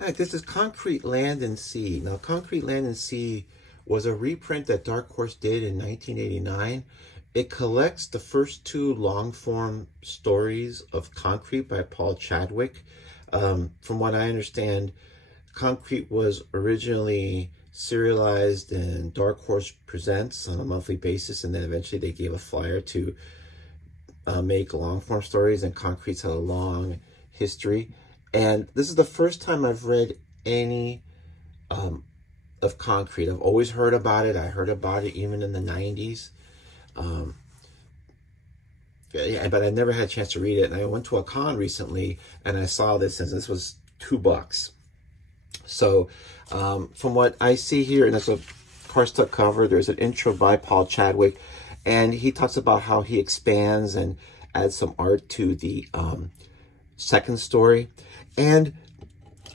All right, this is Concrete Land and Sea. Now, Concrete Land and Sea was a reprint that Dark Horse did in 1989. It collects the first two long-form stories of Concrete by Paul Chadwick. From what I understand, Concrete was originally serialized in Dark Horse Presents on a monthly basis, and then eventually they gave a flyer to make long-form stories, and Concrete's had a long history. And this is the first time I've read any of Concrete. I've always heard about it. I heard about it even in the 90s. Yeah, but I never had a chance to read it. And I went to a con recently and I saw this, and this was $2. So from what I see here, and there's a cardstock cover, there's an intro by Paul Chadwick, and he talks about how he expands and adds some art to the second story. And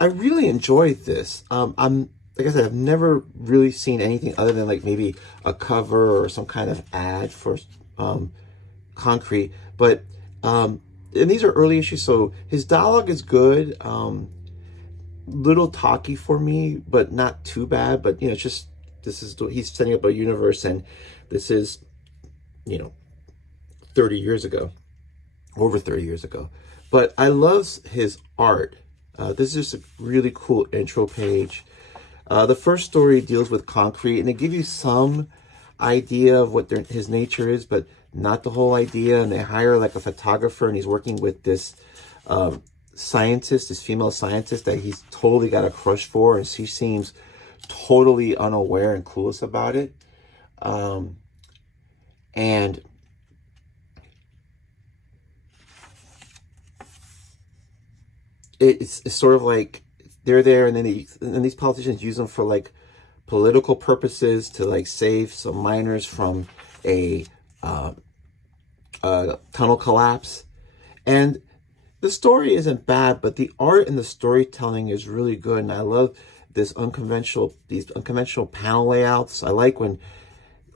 I really enjoyed this. Like I said, I've never really seen anything other than like maybe a cover or some kind of ad for Concrete. But and these are early issues, so his dialogue is good. Little talky for me, but not too bad. But you know, it's just he's setting up a universe, and this is, you know, 30 years ago, over 30 years ago. But I love his art. This is just a really cool intro page. The first story deals with Concrete, and they give you some idea of what his nature is, but not the whole idea. And they hire like a photographer, and he's working with this scientist, this female scientist that he's totally got a crush for, and she seems totally unaware and clueless about it. And it's sort of like they're there, and then these politicians use them for like political purposes to like save some miners from a tunnel collapse. And the story isn't bad, but the art and the storytelling is really good. And I love these unconventional panel layouts. I like when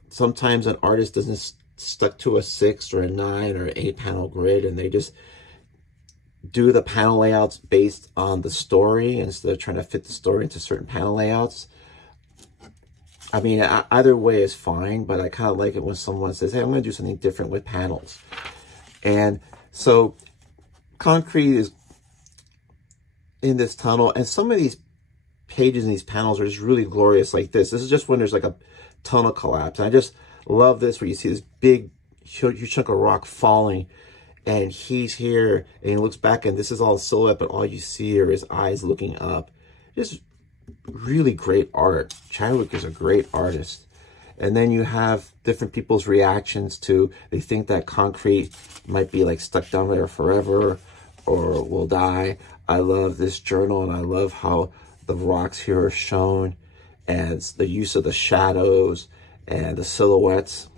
sometimes an artist doesn't stuck to a 6 or a 9 or 8 panel grid, and they just do the panel layouts based on the story instead of trying to fit the story into certain panel layouts. I mean, either way is fine, but I kind of like it when someone says, hey, I'm going to do something different with panels. And so Concrete is in this tunnel, and some of these pages in these panels are just really glorious like this. This is just when there's like a tunnel collapse. And I just love this, where you see this big, huge chunk of rock falling, and he's here, and he looks back, and this is all silhouette, but all you see are his eyes looking up. Just really great art. Chadwick is a great artist. And then you have different people's reactions to, they think that Concrete might be like stuck down there forever or will die. I love this journal, and I love how the rocks here are shown, and the use of the shadows and the silhouettes.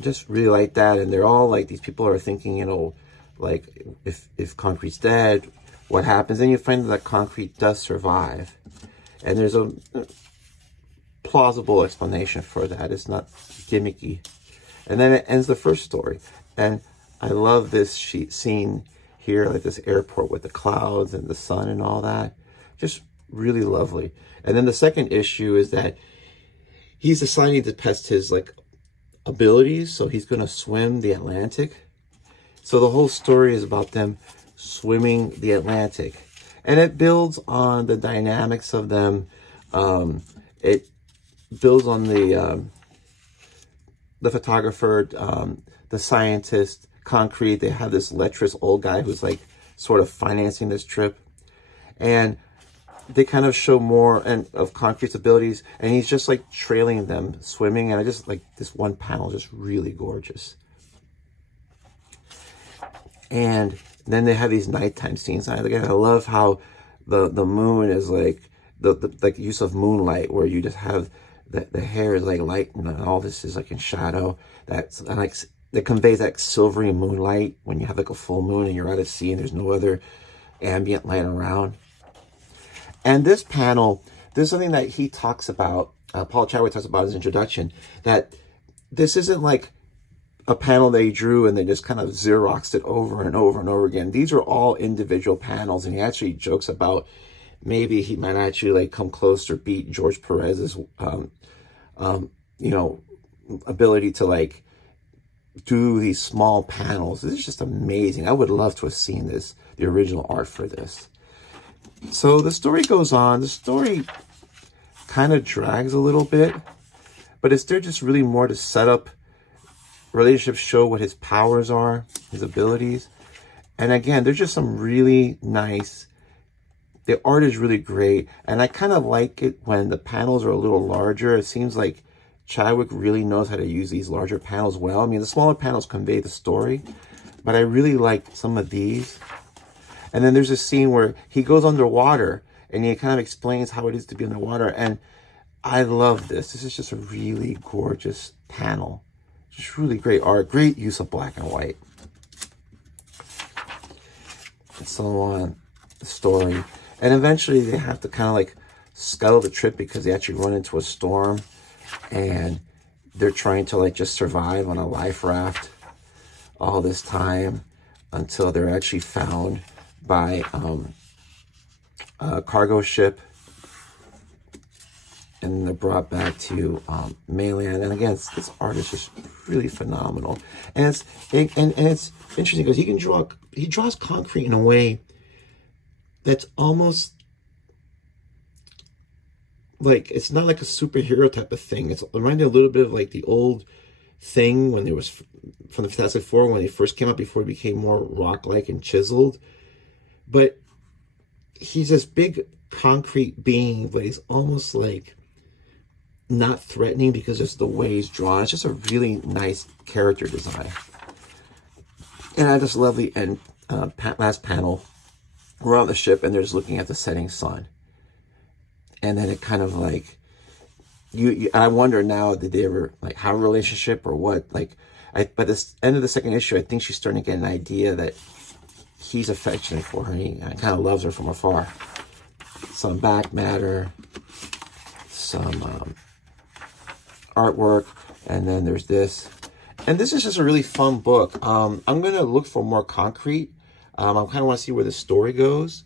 Just really like that. And they're all like, these people are thinking, you know, like if Concrete's dead, what happens? And you find that Concrete does survive, and there's a plausible explanation for that. It's not gimmicky. And then it ends the first story, and I love this scene here, like this airport with the clouds and the sun and all that. Just really lovely. And then the second issue is that he's deciding to test his like abilities, so he's going to swim the Atlantic. So the whole story is about them swimming the Atlantic, and it builds on the dynamics of them. It builds on the photographer, the scientist, Concrete. They have this lecherous old guy who's like sort of financing this trip, and they kind of show more of Concrete's abilities, and he's just like trailing them swimming. And I just like this one panel, just really gorgeous. And then they have these nighttime scenes. I love how the moon is like the use of moonlight, where you just have the hair is like light, and all this is like in shadow. That's like, that conveys that silvery moonlight when you have like a full moon and you're out at sea and there's no other ambient light around. And this panel, there's something that he talks about, Paul Chadwick talks about in his introduction, that this isn't like a panel they drew and they just kind of Xeroxed it over and over and over again. These are all individual panels, and he actually jokes about maybe he might actually like come close or beat George Perez's, you know, ability to like do these small panels. This is just amazing. I would love to have seen this, the original art for this. So the story goes on. The story kind of drags a little bit, but it's there just really more to set up relationships, show what his powers are, his abilities. And again, there's just some really nice, the art is really great. And I kind of like it when the panels are a little larger. It seems like Chadwick really knows how to use these larger panels well. I mean, the smaller panels convey the story, but I really like some of these. And then there's a scene where he goes underwater and he kind of explains how it is to be underwater. And I love this. This is just a really gorgeous panel. Just really great art. Great use of black and white. And so on, the story. And eventually they have to kind of like scuttle the trip because they actually run into a storm. And they're trying to like just survive on a life raft all this time until they're actually found by a cargo ship, and they're brought back to mainland. And again, this art is just really phenomenal. And it's interesting because he draws concrete in a way that's almost like, it's not like a superhero type of thing. It's reminded a little bit of like the old Thing when there was from the Fantastic Four when they first came out before it became more rock-like and chiseled. But he's this big concrete being, but he's almost like not threatening because it's the way he's drawn. It's just a really nice character design. And I just love the end, last panel. We're on the ship and they're just looking at the setting sun. And then it kind of like, I wonder now, did they ever like have a relationship or what? Like, by the end of the second issue, I think she's starting to get an idea that he's affectionate for her. He kind of loves her from afar. Some back matter, some artwork, and then there's this. And this is just a really fun book. I'm going to look for more concrete. I kind of want to see where the story goes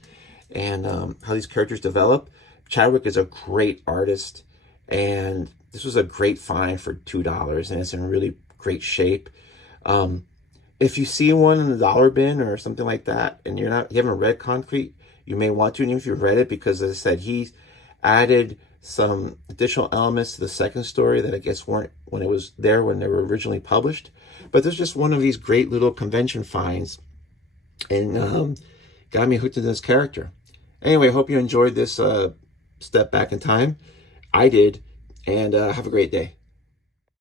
and how these characters develop. Chadwick is a great artist, and this was a great find for $2, and it's in really great shape. If you see one in the dollar bin or something like that, and you haven't read Concrete, you may want to, and if you've read it, because as I said, he added some additional elements to the second story that I guess weren't when they were originally published. But there's just one of these great little convention finds, and got me hooked into this character. Anyway, I hope you enjoyed this step back in time. I did, and have a great day.